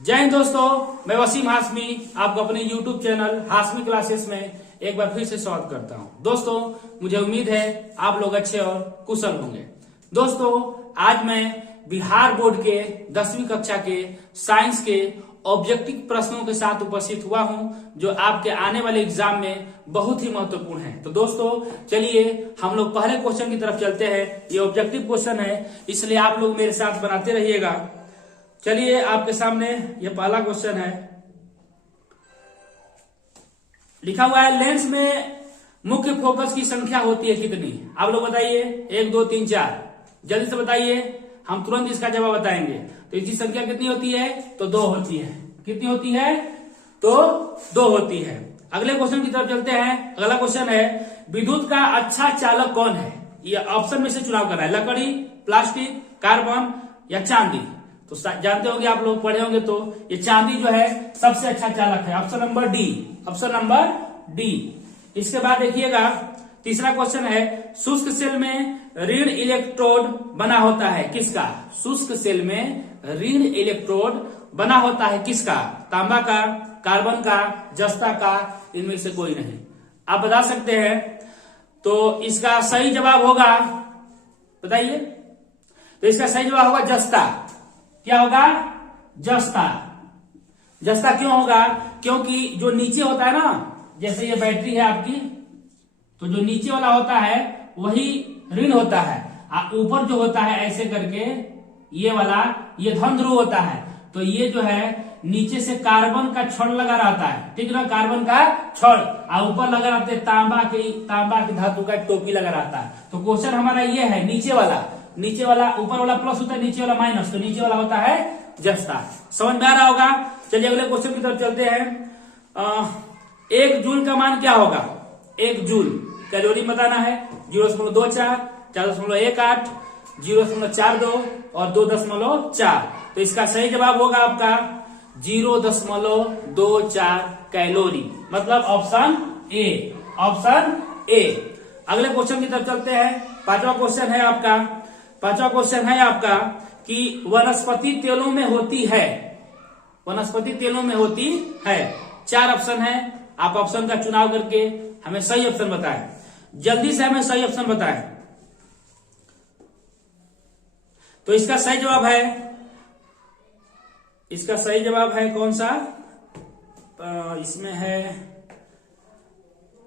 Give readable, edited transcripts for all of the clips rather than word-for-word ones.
जय हिंद दोस्तों, मैं वसीम हाशमी आपको अपने YouTube चैनल हाशमी क्लासेस में एक बार फिर से स्वागत करता हूं। दोस्तों, मुझे उम्मीद है आप लोग अच्छे और कुशल होंगे। दोस्तों, आज मैं बिहार बोर्ड के 10वीं कक्षा के साइंस के ऑब्जेक्टिव प्रश्नों के साथ उपस्थित हुआ हूं, जो आपके आने वाले एग्जाम में बहुत ही महत्वपूर्ण है। तो दोस्तों, चलिए हम लोग पहले क्वेश्चन की तरफ चलते हैं। ये ऑब्जेक्टिव क्वेश्चन है, इसलिए आप लोग मेरे साथ बनाते रहिएगा। चलिए, आपके सामने ये पहला क्वेश्चन है। लिखा हुआ है, लेंस में मुख्य फोकस की संख्या होती है कितनी? आप लोग बताइए, 1 2 3 4, जल्दी से बताइए, हम तुरंत इसका जवाब बताएंगे। तो इसकी संख्या कितनी होती है? तो 2 होती है। कितनी होती है? तो 2 होती है। अगले क्वेश्चन की तरफ चलते हैं। अगला क्वेश्चन है, विद्युत का अच्छा चालक कौन है? ये ऑप्शन में से चुनाव करना है, लकड़ी, प्लास्टिक, कार्बन या चांदी। तो जानते होंगे, आप लोग पढ़े होंगे, तो ये चांदी जो है सबसे अच्छा चालक है। Option number D, option number D. इसके बाद देखिएगा, तीसरा क्वेश्चन है, शुष्क सेल में ऋण इलेक्ट्रोड बना होता है किसका? शुष्क सेल में ऋण इलेक्ट्रोड बना होता है किसका? तांबा का, कार्बन का, जस्ता का, इनमें से कोई नहीं। आप बता सकते हैं। तो इसका सही जवाब होगा, बताइए। तो इसका सही जवाब होगा जस्ता। क्या होगा? जस्ता। जस्ता क्यों होगा? क्योंकि जो नीचे होता है ना, जैसे ये बैटरी है आपकी, तो जो नीचे वाला होता है वही ऋण होता है, और ऊपर जो होता है ऐसे करके ये वाला, ये धन ध्रुव होता है। तो ये जो है नीचे से कार्बन का छड़ लगा रहता है, ठीक ना, कार्बन का छड़, और ऊपर लगा रहता है तांबा की धातु का टोपी लगा रहता है। तो क्वेश्चन हमारा ये है, नीचे वाला, ऊपर वाला प्लस होता है, नीचे वाला माइनस, तो नीचे वाला होता है जस्ता। समझ में आ रहा होगा? चलिए अगले क्वेश्चन की तरफ चलते हैं। 1 जूल का मान क्या होगा? 1 जूल कैलोरी बताना है। 0.24, 4.18, 0.42 और 2.4। तो इसका सही जवाब होगा आपका 0.24 कैलोरी, मतलब ऑप्शन ए, ऑप्शन ए। अगले क्वेश्चन की तरफ चलते हैं। पांचवा क्वेश्चन है आपका कि वनस्पति तेलों में होती है, वनस्पति तेलों में होती है। 4 ऑप्शन है, आप ऑप्शन का चुनाव करके हमें सही ऑप्शन बताएं। जल्दी से हमें सही ऑप्शन बताएं। तो इसका सही जवाब है कौन सा? इसमें है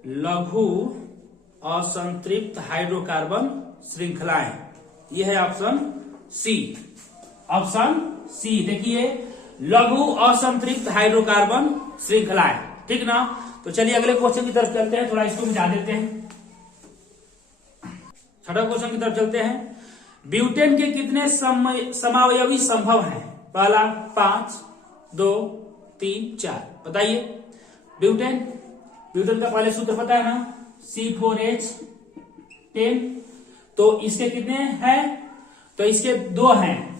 लघु असंतृप्त हाइड्रोकार्बन श्रृंखलाएं। यह है ऑप्शन सी, ऑप्शन सी। देखिए, लघु असंतृप्त हाइड्रोकार्बन श्रृंखलाएं, ठीक ना। तो चलिए अगले क्वेश्चन की तरफ चलते हैं, थोड़ा इसको मिटा देते हैं। छठा क्वेश्चन की तरफ चलते हैं। ब्यूटेन के कितने समावयवी संभव हैं? पहला 5, 2, 3, 4। बताइए। ब्यूटेन का पहले सूत्र पता है ना, C4H10। तो इसके कितने हैं? तो इसके 2 हैं,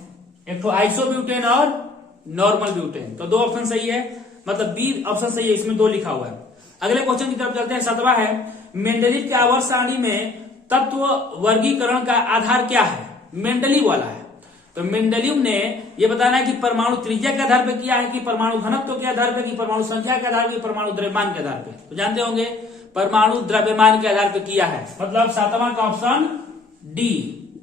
एक तो आइसोब्यूटेन और नॉर्मल ब्यूटेन। तो 2 ऑप्शन सही है, मतलब बी ऑप्शन सही है, इसमें 2 लिखा हुआ है। अगले क्वेश्चन की तरफ चलते हैं। 7वां है, मेंडलीव के आवर्त सारणी में तत्व वर्गीकरण का आधार क्या है? मेंडलीव वाला है। तो मेंडलीव ने यह बताना है कि परमाणु त्रिज्या के आधार पर किया है, कि परमाणु घनत्व के आधार पर, कि परमाणु संख्या के आधार पर, परमाणु द्रव्यमान के आधार पर। तो जानते होंगे, परमाणु द्रव्यमान के आधार पर किया है, मतलब 7वां का ऑप्शन डी,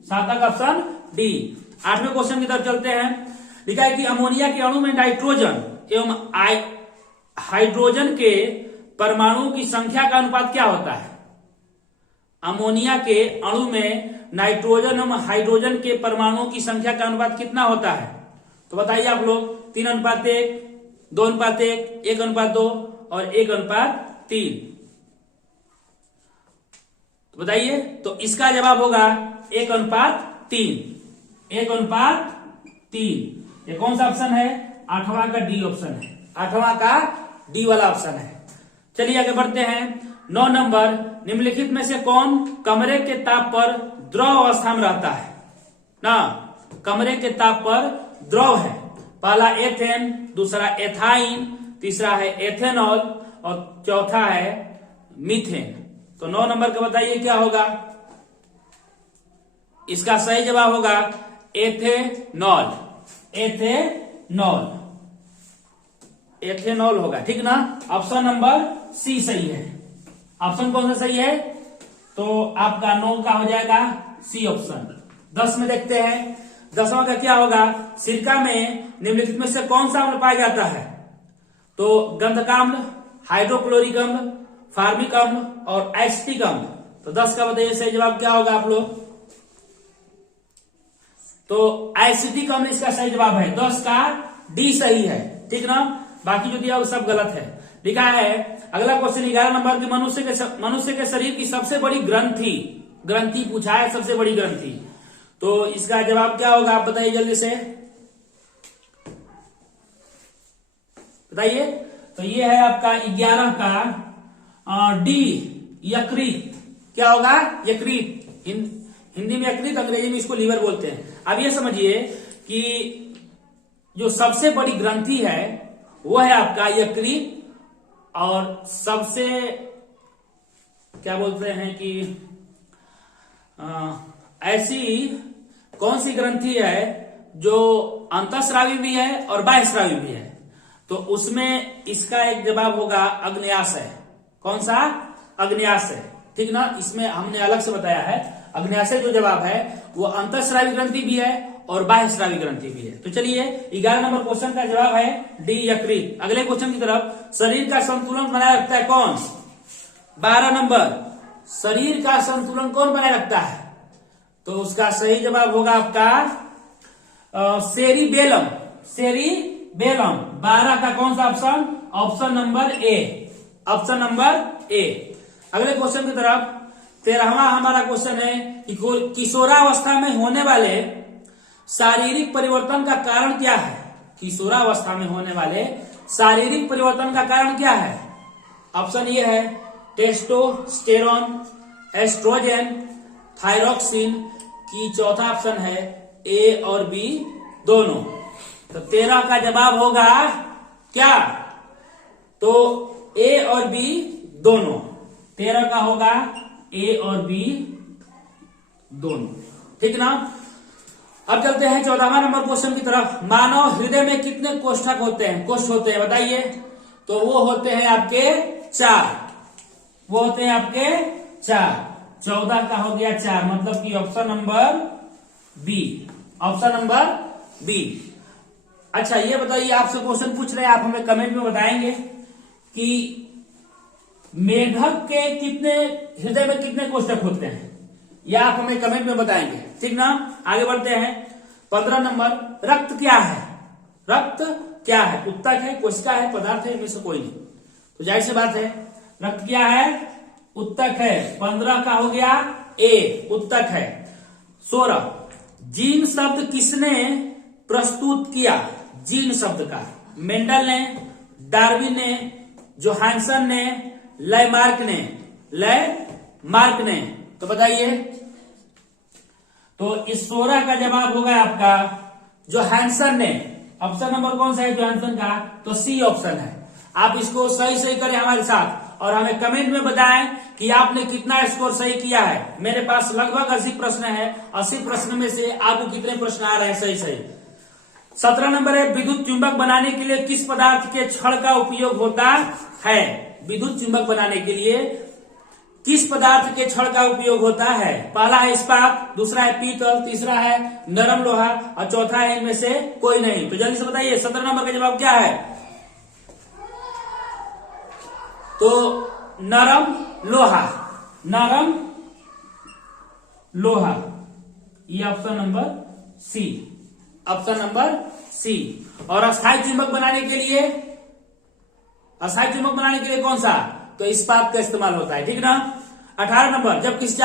7वां का ऑप्शन डी। 8वें क्वेश्चन की तरफ चलते हैं। लिखा है कि अमोनिया के अणु में नाइट्रोजन एवं हाइड्रोजन के परमाणुओं की संख्या का अनुपात क्या होता है? अमोनिया के अणु में नाइट्रोजन एवं हाइड्रोजन के परमाणुओं की संख्या का अनुपात कितना होता है? तो बताइए आप लोग। 3:1, 2:1, 1:2 और 1:3। तो बताइए। तो इसका जवाब होगा 1:3, 1:3। ये कौन सा ऑप्शन है? 8वां का डी ऑप्शन है, 8वां का डी वाला ऑप्शन है। चलिए आगे बढ़ते हैं। 9 नंबर, निम्नलिखित में से कौन कमरे के ताप पर द्रव अवस्था में रहता है? ना, कमरे के ताप पर द्रव है। पहला एथेन, दूसरा एथाइन, तीसरा है एथेनॉल और चौथा है मीथेन। तो 9 नंबर का बताइए क्या होगा? इसका सही जवाब होगा एथेनॉल, एथेनॉल। एथेनॉल होगा, ठीक ना। ऑप्शन नंबर सी सही है। ऑप्शन कौन सा सही है? तो आपका 9 का हो जाएगा सी ऑप्शन। 10 में देखते हैं, 10वां का क्या होगा? सिरका में निम्नलिखित में से कौन सा अम्ल पाया जाता है? तो गंधकाम्ल, हाइड्रोक्लोरिक अम्ल, फार्मिक अम्ल और एसिटिक अम्ल। तो 10 का बताइए सही जवाब क्या होगा आप लोग? तो एसिटिक अम्ल इसका सही जवाब है। 10 का डी सही है, ठीक ना। बाकी जो दिया वो सब गलत है। लिखा है अगला क्वेश्चन 11 नंबर की, मनुष्य के शरीर की सबसे बड़ी ग्रंथि पूछा है, सबसे बड़ी ग्रंथि। तो इसका जवाब क्या होगा आप बताइए जल्दी से, बताइए। तो ये है आपका 11 का डी, यकृत। क्या होगा? यकृत। हिंदी में यकृत, अंग्रेजी में इसको लीवर बोलते हैं। अब ये समझिए कि जो सबसे बड़ी ग्रंथि है वो है आपका यकृत, और सबसे क्या बोलते हैं कि ऐसी कौन सी ग्रंथि है जो अंतःस्रावी भी है और बाह्यस्रावी भी है? तो उसमें इसका एक जवाब होगा अग्न्याशय। कौन सा? अग्न्याशय, ठीक ना। इसमें हमने अलग से बताया है, अग्न्याशय जो जवाब है वो अंतःस्रावी ग्रंथि भी है और बाह्यस्रावी ग्रंथि भी है। तो चलिए 11 नंबर क्वेश्चन का जवाब है डी, यकृत। अगले क्वेश्चन की तरफ, शरीर का संतुलन बनाए रखता है कौन? 12 नंबर, शरीर का संतुलन कौन बनाए रखता है? तो उसका सही जवाब होगा आपका सेरिबेलम। सेरिबेलम 12 का कौन सा option? Option number A, option number A. अगले क्वेश्चन की तरफ 13वां हमारा क्वेश्चन है कि किशोरावस्था में होने वाले शारीरिक परिवर्तन का कारण क्या है? किशोरावस्था में होने वाले शारीरिक परिवर्तन का कारण क्या है? ऑप्शन ये है टेस्टोस्टेरोन, एस्ट्रोजन, थायरोक्सिन की। चौथा ऑप्शन है ए और बी दोनों। तो 13 का जवाब होगा क्या? तो ए और बी दोनों। 13 का होगा ए और बी दोनों, ठीक ना। अब चलते हैं 14वां नंबर क्वेश्चन की तरफ। मानव हृदय में कितने कोष्ठक होते हैं? कोष्ठ होते हैं बताइए। तो वो होते हैं आपके 4। वो होते हैं आपके 4। 14 का हो गया 4, मतलब कि option number B, option number B. अच्छा ये बताइए, आपसे क्वेश्चन पूछ रहे हैं, आप हमें कमेंट में बताएंगे कि मेढक के कितने हृदय में कितने कोष्ठक होते हैं, या आप हमें कमेंट में बताएंगे, ठीक ना। आगे बढ़ते हैं 15 नंबर, रक्त क्या है? रक्त क्या है? उत्तक है, कोशिका है, पदार्थ है, इनमें से कोई नहीं। तो जाहिर सी बात है रक्त क्या है? उत्तक है। 15 का हो गया ए, उत्तक है। 16, जीन शब्द किसने प्रस्तुत किया? जीन शब्द का मेंडल ने, डार्विन ने, जोहानसन ने, लैमार्क ने। तो बताइए। तो इस 16 का जवाब होगा आपका जोहानसन ने। ऑप्शन नंबर कौन सा है जोहानसन का? तो सी ऑप्शन है। आप इसको सही करें हमारे साथ और हमें कमेंट में बताएं कि आपने कितना स्कोर सही किया है। मेरे पास लगभग 80 प्रश्न है। 80 प्रश्न में से आपको कितने प्रश्न आ रहे हैं सही? 17 नंबर है, विद्युत चुंबक बनाने के लिए किस पदार्थ के छड़ का उपयोग होता है? विद्युत चुंबक बनाने के लिए किस पदार्थ के छड़ का उपयोग होता है? पहला है इस्पात, दूसरा है पीतल, तीसरा है नरम लोहा और चौथा है इनमें से कोई नहीं। तो जल्दी से बताइए 17 नंबर का जवाब क्या है? तो नरम लोहा, नरम लोहा, ये option number C, option number C. और अस्थायी चुंबक बनाने के लिए, अस्थायी चुंबक बनाने के लिए कौन सा? तो इस्पात का इस्तेमाल होता है, ठीक ना। 18 नंबर, जब किसी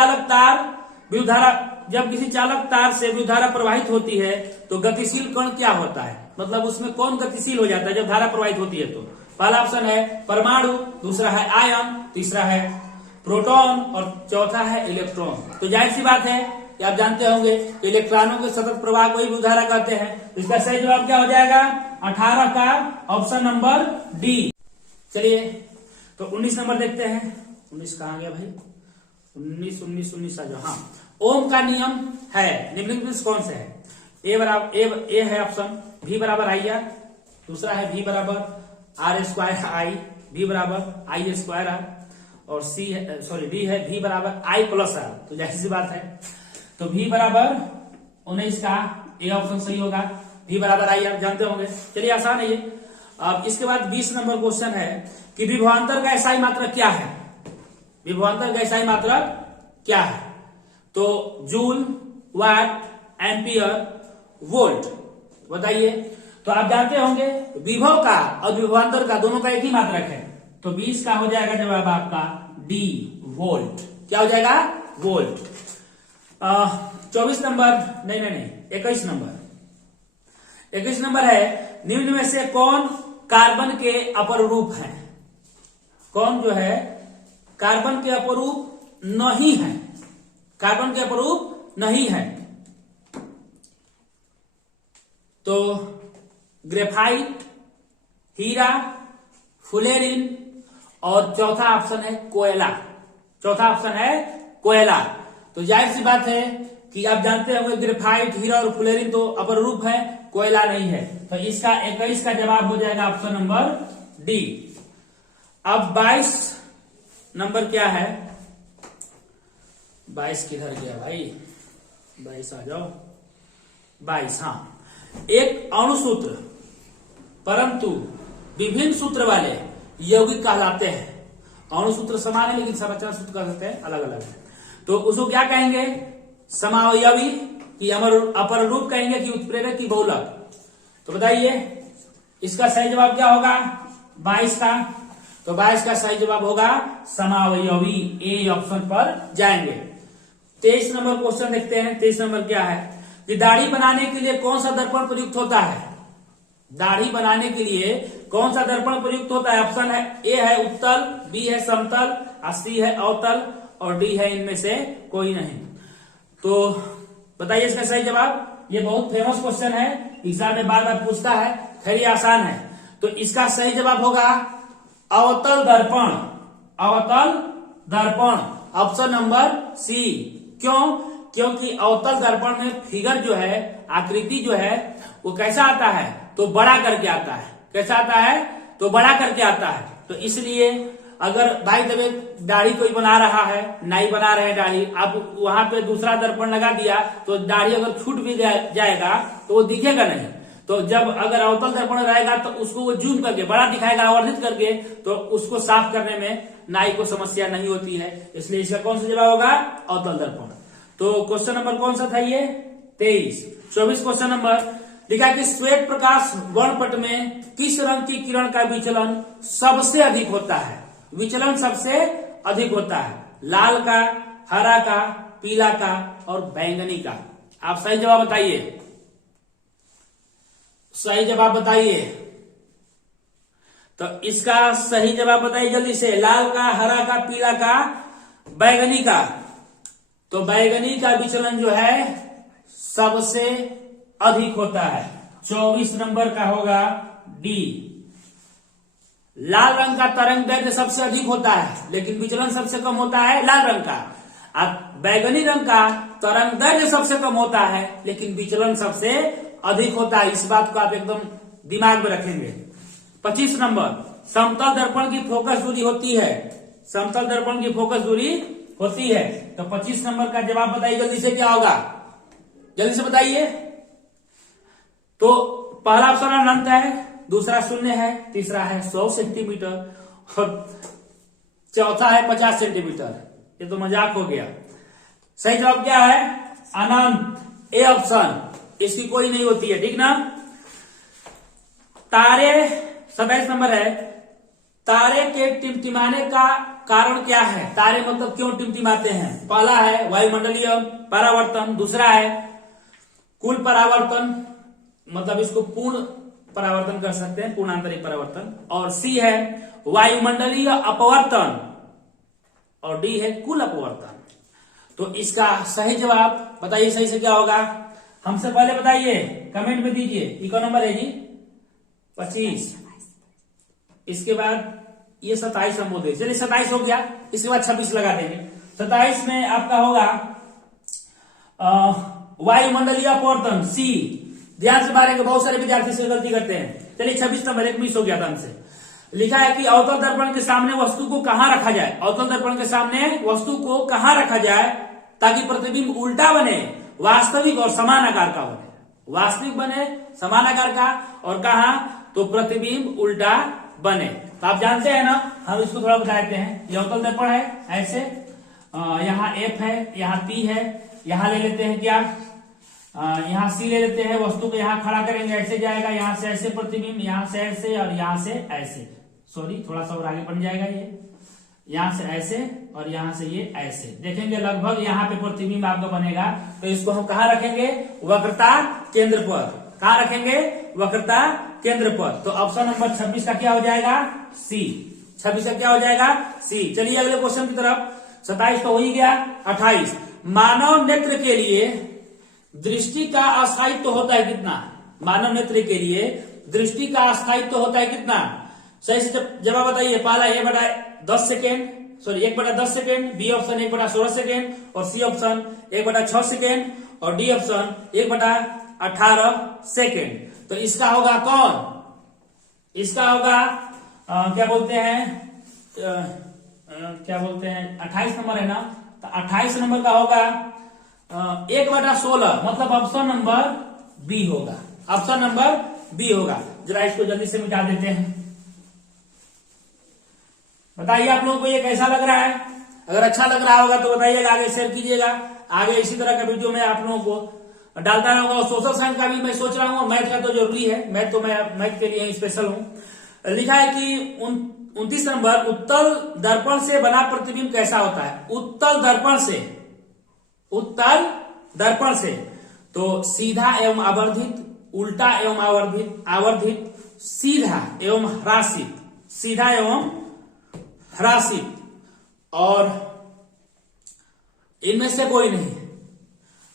चालक तार से विद्युत धारा प्रवाहित होती है तो गतिशील कण क्या होता है? मतलब उसमें कौन गतिशील हो जाता है जब धारा प्रवाहित होती है? तो पहला ऑप्शन है परमाणु, दूसरा है आयन, तीसरा है प्रोटॉन और चौथा है इलेक्ट्रॉन। तो जाहिर सी बात है कि आप जानते होंगे इलेक्ट्रॉनों के सतत प्रवाह को ही विद्युत धारा कहते हैं। इसका सही जवाब क्या हो जाएगा? 18 का ऑप्शन नंबर डी। चलिए तो 19 नंबर देखते हैं। 19 कहाँ गया भाई? 19 आ जाओ। हाँ, ओम का नियम है निम्नलिखित में से कौन से है? ए है ऑप्शन, V बराबर IR, दूसरा है V बराबर आर स्क्वायर आई, v बराबर आई स्क्वायर आर, और सी डी है v बराबर आई प्लस आर। तो जैसी सी बात है, तो v बराबर 19 का ए ऑप्शन सही होगा, v बराबर आई आप जानते होंगे। चलिए आसान है ये। अब इसके बाद 20 नंबर क्वेश्चन है कि विभवांतर का SI मात्रक क्या है। विभवांतर का SI मात्रक क्या है? तो जूल, वाट, एम्पियर, वोल्ट, बताइए। तो आप जानते होंगे विभव का और विभवांतर का दोनों का एक ही मात्रक है, तो 20 का हो जाएगा जवाब आपका डी, वोल्ट। क्या हो जाएगा? वोल्ट। 24 नंबर, नहीं 21 नंबर। 21 नंबर है, निम्न में से कौन कार्बन के अपरूप है? कौन जो है कार्बन के अपरूप नहीं है? कार्बन के अपरूप नहीं है। तो ग्रेफाइट, हीरा, फुलेरिन, और चौथा ऑप्शन है कोयला। चौथा ऑप्शन है कोयला। तो जाहिर सी बात है कि आप जानते होंगे ग्रेफाइट, हीरा और फुलेरिन तो अपरूप है, कोयला नहीं है। तो इसका 21 का जवाब हो जाएगा ऑप्शन नंबर डी। अब 22 नंबर क्या है? 22 किधर गया भाई? 22 आ जाओ। 22, हाँ। एक अणुसूत्र परंतु विभिन्न सूत्र वाले यौगिक कहलाते हैं। अणुसूत्र समान है लेकिन संरचना सूत्र कह सकते हैं अलग अलग है। तो उसको क्या कहेंगे? समावयवी कि अपर रूप कहेंगे कि उत्प्रेरक की बहुलक? तो बताइए इसका सही जवाब क्या होगा 22 का? तो 22 का सही जवाब होगा समावयवी, ए ऑप्शन पर जाएंगे। 23 नंबर क्वेश्चन देखते हैं। 23 नंबर क्या है कि दाढ़ी बनाने के लिए कौन सा दर्पण प्रयुक्त होता है? दाढ़ी बनाने के लिए कौन सा दर्पण प्रयुक्त होता है? ऑप्शन है ए है उत्तल, बी है समतल, सी है अवतल, और डी है इनमें से कोई नहीं। तो बताइए इसका सही जवाब। ये बहुत फेमस क्वेश्चन है, एग्जाम में बार बार पूछता है, खैर ये आसान है। तो इसका सही जवाब होगा अवतल दर्पण। अवतल दर्पण, ऑप्शन नंबर सी। क्यों? क्योंकि अवतल दर्पण में फिगर जो है, आकृति जो है, वो कैसा आता है? तो बड़ा करके आता है। कैसा आता है? तो बड़ा करके आता है। तो इसलिए अगर भाई तबे दाढ़ी कोई बना रहा है, नाई बना रहे हैं दाढ़ी, आप वहां पे दूसरा दर्पण लगा दिया तो दाढ़ी अगर छूट भी जाएगा तो वो दिखेगा नहीं। तो जब अगर अवतल दर्पण रहेगा तो उसको वो जूम करके बड़ा दिखाएगा, आवर्धित करके, तो उसको साफ करने में नाई को समस्या नहीं होती है। इसलिए इसका कौन सा जवाब होगा? अवतल दर्पण। तो क्वेश्चन नंबर कौन सा था ये? 23। 24 क्वेश्चन नंबर लिखा कि श्वेत प्रकाश वर्णपट में किस रंग की किरण का विचलन सबसे अधिक होता है? विचलन सबसे अधिक होता है लाल का, हरा का, पीला का और बैंगनी का। आप सही जवाब बताइए। सही जवाब बताइए। तो इसका सही जवाब बताइए जल्दी से। लाल का, हरा का, पीला का, बैंगनी का। तो बैंगनी का विचलन जो है सबसे अधिक होता है। 24 नंबर का होगा डी। लाल रंग का तरंग दैर्ध्य सबसे अधिक होता है लेकिन विचलन सबसे कम होता है लाल रंग का। अब बैगनी रंग का तरंग दैर्ध्य सबसे कम होता है लेकिन विचलन सबसे अधिक होता है। इस बात को आप एकदम दिमाग में रखेंगे। 25 नंबर समतल दर्पण की फोकस दूरी होती है। समतल दर्पण की फोकस दूरी होती है। तो 25 नंबर का जवाब बताइए जल्दी से, क्या होगा? जल्दी से बताइए। तो पहला ऑप्शन अनंत है, दूसरा शून्य है, तीसरा है 100 सेंटीमीटर और चौथा है 50 सेंटीमीटर। ये तो मजाक हो गया। सही जवाब क्या है? अनंत, ए ऑप्शन। इसकी कोई नहीं होती है, ठीक ना। तारे 27 नंबर है, तारे के टिमटिमाने का कारण क्या है? तारे मतलब क्यों टिमटिमाते हैं? पहला है वायुमंडलीय परावर्तन, दूसरा है कुल परावर्तन, मतलब इसको पूर्ण परावर्तन कर सकते हैं, पूर्णांतरिक परावर्तन, और सी है वायुमंडलीय अपवर्तन, और डी है कुल अपवर्तन। तो इसका सही जवाब बताइए सही से क्या होगा? हमसे पहले बताइए, कमेंट में दीजिए। इको नंबर है जी 25। इसके बाद ये 27 हम बोल देंगे। चलिए 27 हो गया, इसके बाद 26 लगा देंगे। 27 में आपका होगा वायुमंडलीय अपवर्तन, सी। ध्यान से मारेंगे, बहुत सारे विद्यार्थी से गलती करते हैं। चलिए 26 नंबर एक मिस हो गया था हमसे। लिखा है कि अवतल दर्पण के सामने वस्तु को कहां रखा जाए, अवतल दर्पण के सामने वस्तु को कहां रखा जाए ताकि प्रतिबिंब उल्टा बने, वास्तविक और समान आकार का बने, वास्तविक बने समान आकार का, और कहा तो प्रतिबिंब उल्टा बने। तो आप जानते हैं ना, हम इसको थोड़ा बता देते हैं। ये अवतल दर्पण है ऐसे, यहाँ F है, यहाँ P है, यहाँ ले लेते हैं क्या, यहाँ C ले लेते हैं, वस्तु को यहाँ खड़ा करेंगे, ऐसे जाएगा, यहाँ से ऐसे प्रतिबिंब, यहाँ से ऐसे और यहाँ से ऐसे, सॉरी थोड़ा सा और आगे बढ़ जाएगा, ये यहाँ से ऐसे और यहाँ से ये ऐसे, देखेंगे लगभग यहाँ पे प्रतिबिंब आपका बनेगा। तो इसको हम कहाँ रखेंगे, वक्रता केंद्र पर, कहाँ रखेंगे, वक्रता केंद्र पर। तो ऑप्शन नंबर 26 का क्या हो जाएगा, सी। 26 का क्या हो जाएगा, सी। चलिए अगले क्वेश्चन की तरफ। 27 तो हो ही गया। 28, मानव नेत्र के लिए दृष्टि का अस्थायित्व होता है कितना, मानव नेत्र के लिए दृष्टि का अस्थायित्व होता है कितना। सही से जवाब बताइए। पहला 1/10 second, sorry 1/10 second, B option 1/16 second, और सी ऑप्शन 1/6 सेकेंड, और डी ऑप्शन 1/18 सेकेंड। तो इसका होगा कौन, इसका होगा क्या बोलते हैं, क्या बोलते हैं, 28 नंबर है ना, तो 28 नंबर का होगा 1/16, मतलब ऑप्शन नंबर बी होगा, ऑप्शन नंबर बी होगा। जरा इसको जल्दी से मिटा देते हैं। बताइए आप लोगों को ये कैसा लग रहा है, अगर अच्छा लग रहा होगा तो बताइएगा, आगे शेयर कीजिएगा। आगे इसी तरह का वीडियो मैं आप लोगों को डालता रहूंगा। और सोशल साइंस का भी मैं सोच रहा हूँ, मैथ का तो जरूरी है, मैथ तो मैं मैथ के लिए स्पेशल हूँ। लिखा है कि 29 नंबर, उत्तल दर्पण से बना प्रतिबिंब कैसा होता है। उत्तल दर्पण से, उत्तल दर्पण से तो सीधा एवं आवर्धित, उल्टा एवं आवर्धित, आवर्धित, सीधा एवं ह्रासित, सीधा एवं ह्रासित, और इनमें से कोई नहीं।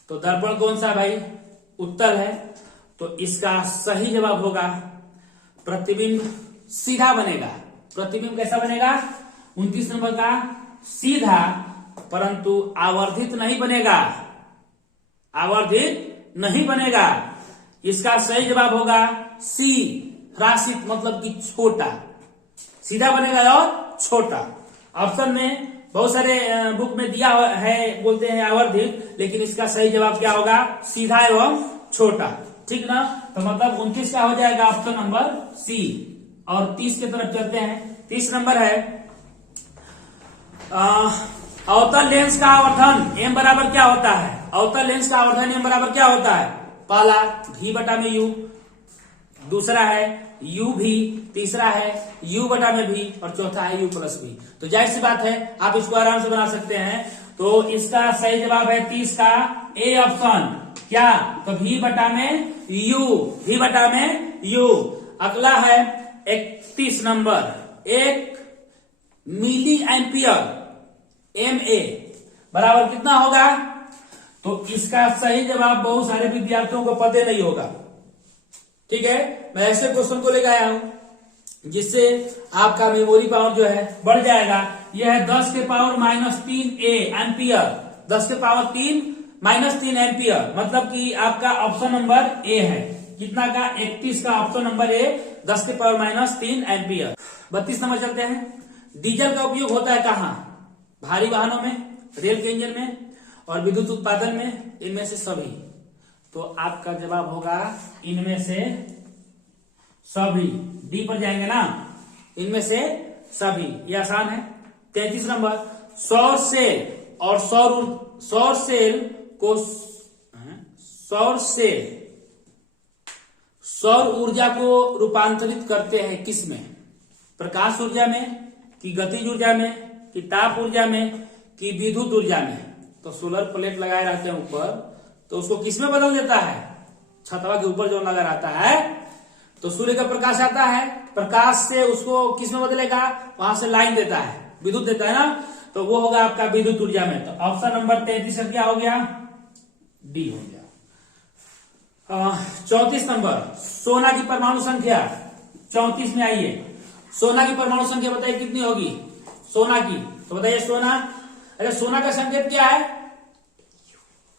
तो दर्पण कौन सा भाई, उत्तल है, तो इसका सही जवाब होगा प्रतिबिंब सीधा बनेगा। प्रतिबिंब कैसा बनेगा, 29 नंबर का सीधा, परंतु आवर्धित नहीं बनेगा, आवर्धित नहीं बनेगा। इसका सही जवाब होगा सी, ह्रासित, मतलब कि छोटा, सीधा बनेगा और छोटा। ऑप्शन में बहुत सारे बुक में दिया है, बोलते हैं आवर्धित, लेकिन इसका सही जवाब क्या होगा, सीधा एवं छोटा, ठीक ना। तो मतलब 29 का हो जाएगा ऑप्शन नंबर सी। और 30 की तरफ चलते हैं। 30 नंबर है, अवतल लेंस का आवर्धन एम बराबर क्या होता है। अवतल लेंस का आवर्धन एम बराबर क्या होता है। पहला v/u, दूसरा है u_v, तीसरा है u/v, और चौथा है u+v। तो जाहिर सी बात है आप इसको आराम से बना सकते हैं। तो इसका सही जवाब है 30 का ए ऑप्शन, क्या, तो v/u, v/u। अगला है 31 नंबर, 1 मिली एम्पियर MA बराबर कितना होगा। तो इसका सही जवाब बहुत सारे विद्यार्थियों को पता नहीं होगा, ठीक है। मैं ऐसे क्वेश्चन को लेकर आया हूं जिससे आपका मेमोरी पावर जो है बढ़ जाएगा। यह है 10 के पावर -3 एम्पियर, 10 के पावर 3 एम्पियर, मतलब कि आपका ऑप्शन नंबर ए है। कितना का, 31 का ऑप्शन नंबर ए, 10 के पावर -3 एम्पियर। 32 नंबर चलते हैं। डीजल का उपयोग होता है कहाँ, भारी वाहनों में, रेल के इंजन में, और विद्युत उत्पादन में, इनमें से सभी। तो आपका जवाब होगा इनमें से सभी, डी पर जाएंगे ना, इनमें से सभी, ये आसान है। 33 नंबर, सौर सेल और सौर सेल को सौर ऊर्जा को रूपांतरित करते हैं किस में, प्रकाश ऊर्जा में, कि गतिज ऊर्जा में, कि ताप ऊर्जा में, कि विद्युत ऊर्जा में। तो सोलर प्लेट लगाए रहते हैं ऊपर, तो उसको किस में बदल देता है, छतवा के ऊपर जो लगा रहता है, तो सूर्य का प्रकाश आता है, प्रकाश से उसको किस में बदलेगा, वहां से लाइन देता है, विद्युत देता है ना, तो वो होगा आपका विद्युत ऊर्जा में। तो ऑप्शन नंबर 33 का क्या हो गया, डी हो गया। 34 नंबर, सोना की परमाणु संख्या, 34 में आइए। सोना की परमाणु संख्या बताइए कितनी होगी, सोना की, तो बताइए सोना। अरे सोना का संकेत क्या है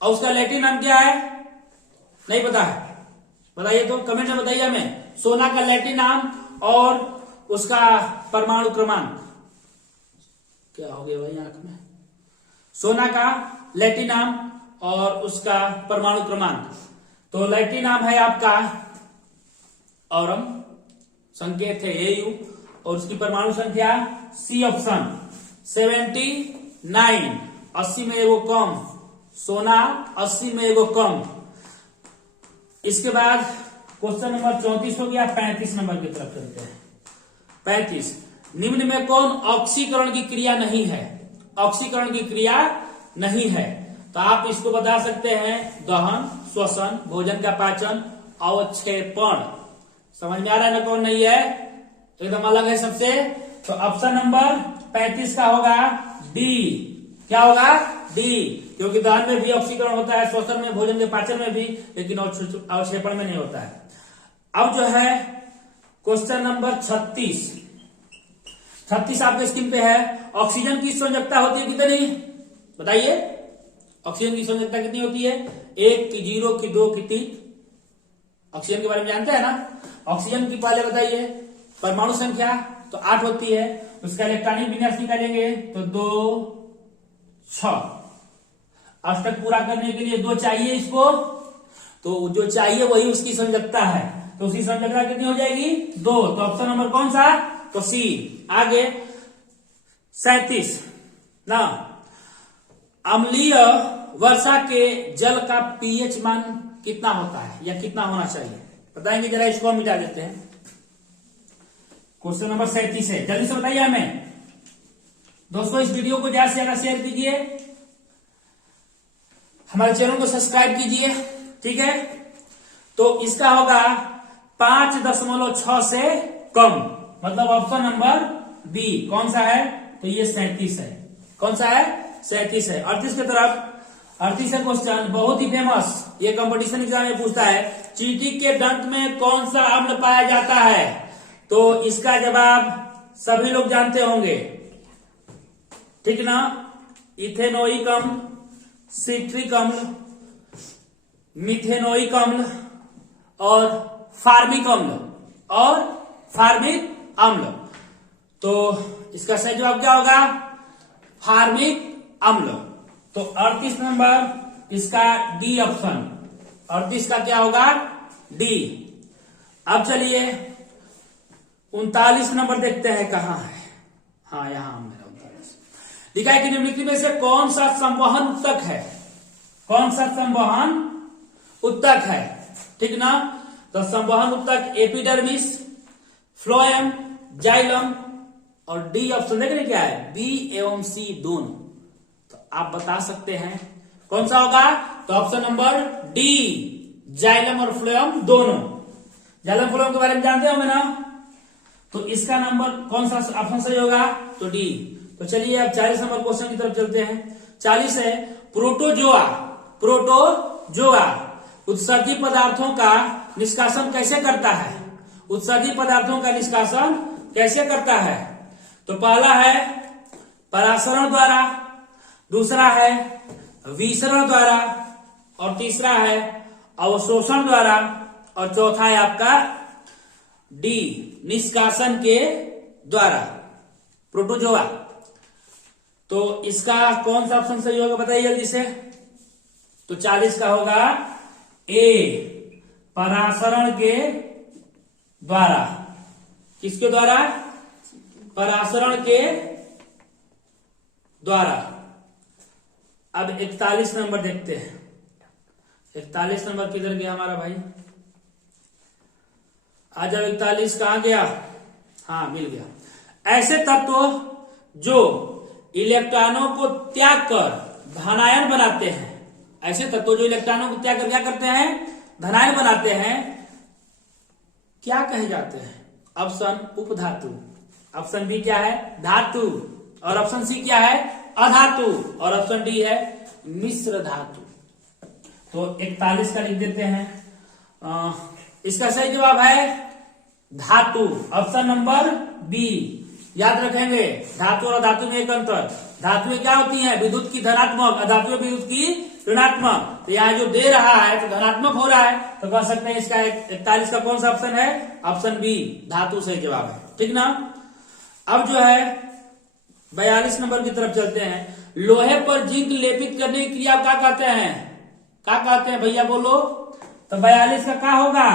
और उसका लैटिन नाम क्या है, नहीं पता है, बताइए तो कमेंट में बताइए हमें। सोना का लैटिन नाम और उसका परमाणु क्रमांक, क्या हो गया भाई आंख में, सोना का लैटिन नाम और उसका परमाणु क्रमांक। तो लैटिन नाम है आपका औरम, संकेत है AU, और उसकी परमाणु संख्या सी ऑप्शन 79, 80 में एगो कम, सोना 80 में एगो कम। इसके बाद क्वेश्चन नंबर 34 हो गया। 35 नंबर की तरफ चलते हैं। 35, निम्न में कौन ऑक्सीकरण की क्रिया नहीं है? ऑक्सीकरण की क्रिया नहीं है, तो आप इसको बता सकते हैं दहन, श्वसन, भोजन का पाचन, अवक्षेपण। समझ में आ रहा है ना कौन नहीं है, एकदम अलग है सबसे। तो ऑप्शन नंबर 35 का होगा डी। क्या होगा? डी, क्योंकि दहन में भी ऑक्सीकरण होता है, श्वसन में, भोजन के पाचन में भी, लेकिन अवक्षेपण में नहीं होता है। अब जो है क्वेश्चन नंबर 36 आपके स्क्रीन पे है। ऑक्सीजन की संयोजकता होती है कितनी? बताइए, ऑक्सीजन की संयोजकता कितनी होती है? 1 की 0 की 2 की 3। ऑक्सीजन के बारे में जानते हैं ना? ऑक्सीजन की पहले बताइए परमाणु संख्या, तो 8 होती है। उसका इलेक्ट्रॉनिक विन्यास निकालेंगे तो 2 6। अष्टक पूरा करने के लिए 2 चाहिए इसको, तो जो चाहिए वही उसकी संयोजकता है, तो उसकी संयोजकता कितनी हो जाएगी? 2। तो ऑप्शन नंबर कौन सा? तो सी। आगे 37 ना, अम्लीय वर्षा के जल का पीएच मान कितना होता है या कितना होना चाहिए? बताएंगे, जरा इसको मिटा देते हैं। क्वेश्चन नंबर 37 है, जल्दी से बताइए हमें। दोस्तों इस वीडियो को ज्यादा से ज्यादा शेयर कीजिए, हमारे चैनल को सब्सक्राइब कीजिए, ठीक है। तो इसका होगा 5.6 से कम, मतलब ऑप्शन नंबर बी। कौन सा है? तो ये 37 है। कौन सा है? 37 है। 38 की तरफ, 38 है क्वेश्चन, बहुत ही फेमस, ये कंपटीशन एग्जाम में पूछता है। चींटी के दंत में कौन सा अम्ल पाया जाता है? तो इसका जवाब सभी लोग जानते होंगे, ठीक ना? इथेनोइक अम्ल, सिट्रिक अम्ल, मिथेनोइक अम्ल और फार्मिक अम्ल तो इसका सही जवाब क्या होगा? फार्मिक अम्ल। तो 38 नंबर इसका डी ऑप्शन, 38 का क्या होगा? डी। अब चलिए 39 नंबर देखते हैं कहां है। हाँ, यहां मेरा 39 लिखा है कि निम्नलिखित में से कौन सा संवहन उत्तक है? कौन सा संवहन उत्तक है? ठीक ना? तो संवहन उत्तक एपिडर्मिस, फ्लोएम, जाइलम और डी ऑप्शन देखने क्या है? बी एवं सी दोनों। तो आप बता सकते हैं कौन सा होगा? तो ऑप्शन नंबर डी, जाइलम और फ्लोएम दोनों। जाइलम फ्लोएम के बारे में जानते होंगे ना? तो इसका नंबर कौन सा ऑप्शन सही होगा? तो डी। तो चलिए अब 40 नंबर क्वेश्चन की तरफ चलते हैं। 40 है, प्रोटोजोआ उत्सर्जी पदार्थों का निष्कासन कैसे करता है? उत्सर्जी पदार्थों का निष्कासन कैसे करता है? तो पहला है परासरण द्वारा, दूसरा है विसरण द्वारा और तीसरा है अवशोषण द्वारा और चौथा है आपका डी, निष्कासन के द्वारा। प्रोटोजोआ, तो इसका कौन सा ऑप्शन सही होगा बताइए जल्दी से। तो 40 का होगा ए, परासरण के द्वारा। किसके द्वारा? परासरण के द्वारा। अब 41 नंबर देखते हैं। 41 नंबर किधर गया हमारा भाई? आज अब 41 कहां गया? हाँ, मिल गया। ऐसे तत्व जो इलेक्ट्रॉनों को त्याग कर धनायन बनाते हैं, ऐसे तत्व जो इलेक्ट्रॉनों को त्याग कर क्या करते हैं? धनायन बनाते हैं, क्या कहे जाते हैं? ऑप्शन उपधातु, ऑप्शन बी क्या है? धातु, और ऑप्शन सी क्या है? अधातु, और ऑप्शन डी है मिश्र धातु। तो 41 का लिख देते हैं। इसका सही जवाब है धातु, ऑप्शन नंबर बी। याद रखेंगे धातु और अधातु में एक अंतर। धातुएं क्या होती हैं? विद्युत की धनात्मक, अधातु विद्युत की ऋणात्मक। तो यहाँ जो दे रहा है तो धनात्मक हो रहा है, तो कह सकते हैं इसका 41 का कौन सा ऑप्शन है? ऑप्शन बी, धातु सही जवाब है। ठीक ना। अब जो है 42 नंबर की तरफ चलते हैं। लोहे पर जिंक लेपित करने की क्रिया क्या कहते हैं? क्या कहते हैं भैया बोलो? तो 42 का क्या होगा?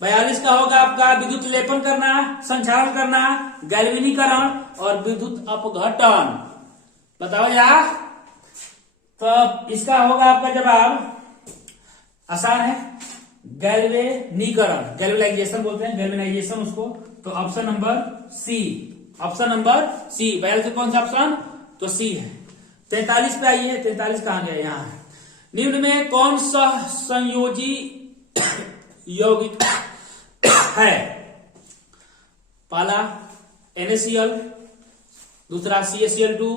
42 का होगा आपका विद्युत लेपन करना, संचारण करना, गैल्वेनीकरण और विद्युत अपघटन। बताओ यार। तो इसका होगा आपका जवाब, आसान है, गैल्वेनीकरण, गैल्वेनाइजेशन बोलते हैं, गैल्वेनाइजेशन उसको। तो option number C, option number C. 42 कौन सा ऑप्शन? तो सी है। 43 पे आइए। 43 कहां गया? यहाँ है। निम्न में कौन सा संयोजी यौगिक है? पहला NaCl, दूसरा CaCl2,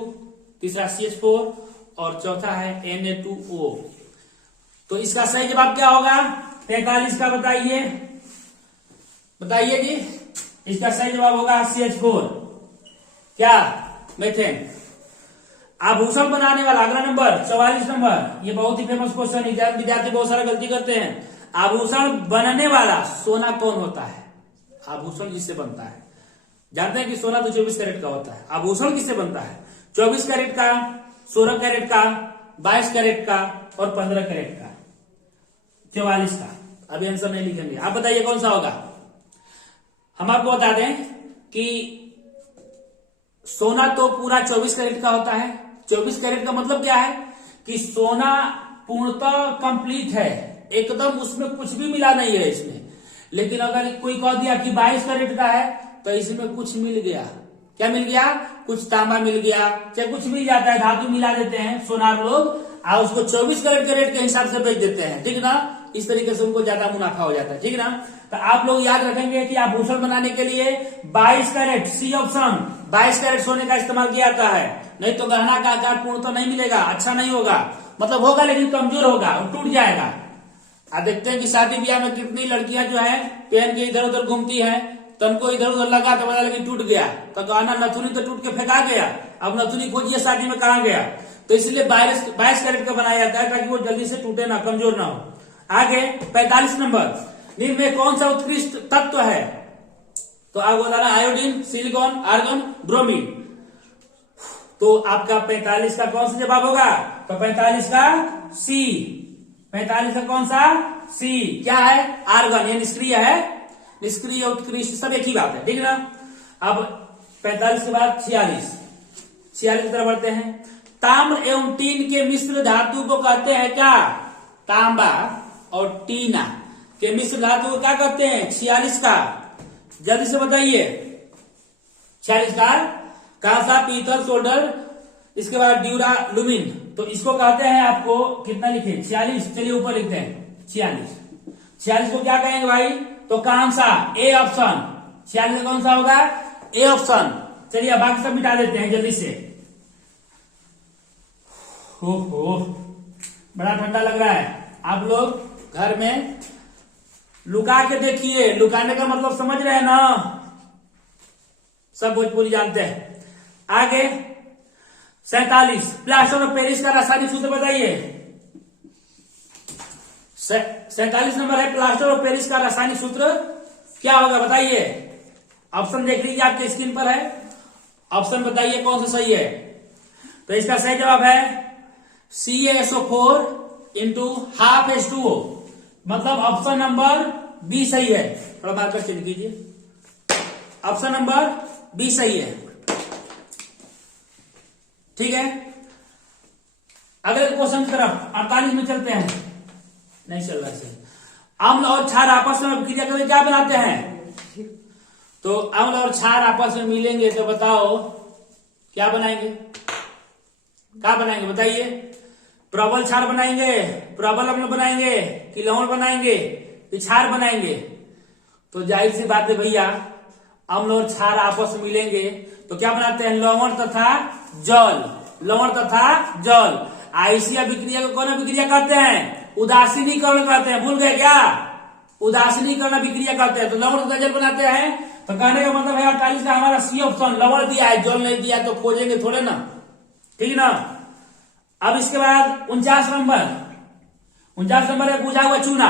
तीसरा CH4 और चौथा है Na2O। तो इसका सही जवाब क्या होगा? 43 का बताइए, बताइए जी। इसका सही जवाब होगा CH4। क्या? मेथेन। आभूषण बनाने वाला अगला नंबर 44 नंबर, ये बहुत ही फेमस क्वेश्चन है, विद्यार्थी बहुत सारा गलती करते हैं। आभूषण बनने वाला सोना कौन होता है? आभूषण जिससे बनता है, जानते हैं कि सोना तो 24 कैरेट का होता है। आभूषण किससे बनता है? 24 कैरेट का, 16 कैरेट का, 22 कैरेट का और 15 कैरेट का, 44 का। अभी आंसर नहीं लिखेंगे, आप बताइए कौन सा होगा। हम आपको बता दें कि सोना तो पूरा 24 कैरेट का होता है। 24 कैरेट का मतलब क्या है? कि सोना पूर्णतः कंप्लीट है, एकदम उसमें कुछ भी मिला नहीं है इसमें। लेकिन अगर कोई कह दिया कि 22 कैरेट का है तो इसमें कुछ मिल गया। क्या मिल गया? कुछ तांबा मिल गया, चाहे कुछ मिल जाता है, धातु मिला देते हैं सोनार लोग और उसको 24 कैरेट के रेट के हिसाब से बेच देते हैं। ठीक ना। इस तरीके से उनको ज्यादा मुनाफा हो जाता है। ठीक ना। तो आप लोग याद रखेंगे कि आभूषण बनाने के लिए 22 कैरेट, सी ऑप्शन, 22 कैरेट सोने का इस्तेमाल किया जाता है। नहीं तो गहना का आकार पूर्ण तो नहीं मिलेगा, अच्छा नहीं होगा, मतलब होगा लेकिन कमजोर होगा और टूट जाएगा। आप देखते हैं कि शादी ब्याह में कितनी लड़कियां जो है पहन के इधर उधर घूमती है, तन को इधर उधर लगा तो पता लगी टूट गया, तो गहना नथुनी तो टूट के फेंका गया, अब नथुनी खोजिए शादी में कहाँ गया। तो इसलिए 22 कैरेट का बनाया जाता है ताकि वो जल्दी से टूटे ना, कमजोर ना हो। आगे 45 नंबर, निम्न में कौन सा उत्कृष्ट तत्व है? तो आपको बताना आयोडीन, सिलिकॉन, आर्गन, ब्रोमीन। तो आपका 45 का कौन सा जवाब होगा? तो 45 का सी, 45 का कौन सा? सी। क्या है? आर्गन, ये निष्क्रिय है, निष्क्रिय उत्कृष्ट सब एक ही बात है। ठीक ना। अब 45 के बाद 46 की तरफ बढ़ते हैं। ताम्र एवं टीन के मिश्र धातु को कहते हैं क्या? तांबा और टीना के मिश्र धातु को क्या कहते हैं? 46 का जल्दी से बताइए। 46 का कांसा, पीतल, सोल्डर, इसके बाद ड्यूरा लुमिन। तो इसको कहते हैं, आपको कितना लिखे? 46। चलिए ऊपर लिखते हैं 46 को क्या कहेंगे भाई? तो कांसा, ए ऑप्शन। 46 में कौन सा होगा? A option. चलिए बाकी सब मिटा देते हैं जल्दी से। हो बड़ा ठंडा लग रहा है। आप लोग घर में लुका के देखिए, लुकाने का मतलब समझ रहे हैं ना, सब भोजपुरी जानते हैं। आगे 47, प्लास्टर ऑफ पेरिस का रासायनिक सूत्र बताइए। 47 नंबर है, प्लास्टर ऑफ पेरिस का रासायनिक सूत्र क्या होगा बताइए। ऑप्शन देख लीजिए, आपके स्क्रीन पर है, ऑप्शन बताइए कौन सा सही है। तो इसका सही जवाब है CaSO4 इंटू हाफ H2O, मतलब ऑप्शन नंबर बी सही है। थोड़ा मार्कर चेंज कीजिए, ऑप्शन नंबर बी सही है। ठीक है। अगले क्वेश्चन की तरफ 48 में चलते हैं। नहीं चल रहा है। अम्ल और क्षार आपस में क्रिया करके क्या बनाते हैं? तो अम्ल और क्षार आपस में मिलेंगे तो बताओ क्या बनाएंगे? क्या बनाएंगे बताइए। प्रबल क्षार बनाएंगे, प्रबल अम्ल बनाएंगे, कि लवण बनाएंगे, कि क्षार बनाएंगे? तो जाहिर सी बात है भैया, अम्ल और क्षार आपस में मिलेंगे तो क्या बनाते हैं? लवण तथा जल, लवण तथा जल। ऐसी अभिक्रिया को कौन अभिक्रिया कहते हैं? उदासीनीकरण कहते हैं। भूल गए क्या? उदासीनीकरण अभिक्रिया कहते हैं। तो लवण तथा जल बनाते हैं तो कहने का मतलब है 48 का हमारा सी ऑप्शन, लवण दिया है, जल नहीं दिया तो खोजेंगे थोड़े ना, ठीक ना। अब इसके बाद 49 नंबर है बुझा हुआ चूना।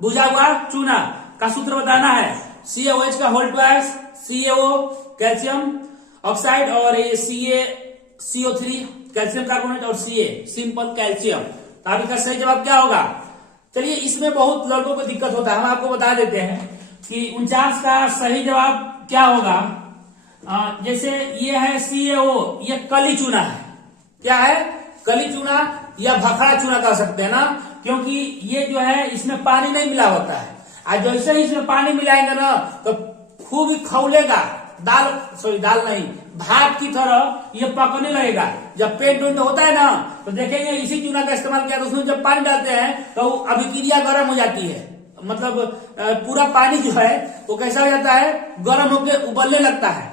बुझा हुआ चूना का सूत्र बताना है। CaOH का whole twice CaO calcium oxide और CO3 कैल्शियम कार्बोनेट और Ca सिंपल कैल्शियम। तो अब इसका सही जवाब क्या होगा? चलिए, इसमें बहुत लड़कों को दिक्कत होता है, हम आपको बता देते हैं कि 49 का सही जवाब क्या होगा। जैसे ये है CaO, ये कली चूना है। क्या है? कली चूना या भखड़ा चूना कह सकते हैं ना, क्योंकि ये जो है इसमें पानी नहीं मिला होता है। आज जैसे ही इसमें पानी मिलाएंगे ना तो खूब खौलेगा, दाल नहीं, भात की तरह ये पकने लगेगा। जब पेंट उंट होता है ना तो देखेंगे इसी चूना का इस्तेमाल किया, तो उसमें जब पानी डालते हैं तो अभिक्रिया गर्म हो जाती है, मतलब पूरा पानी जो है वो कैसा हो जाता है, गर्म होकर उबलने लगता है।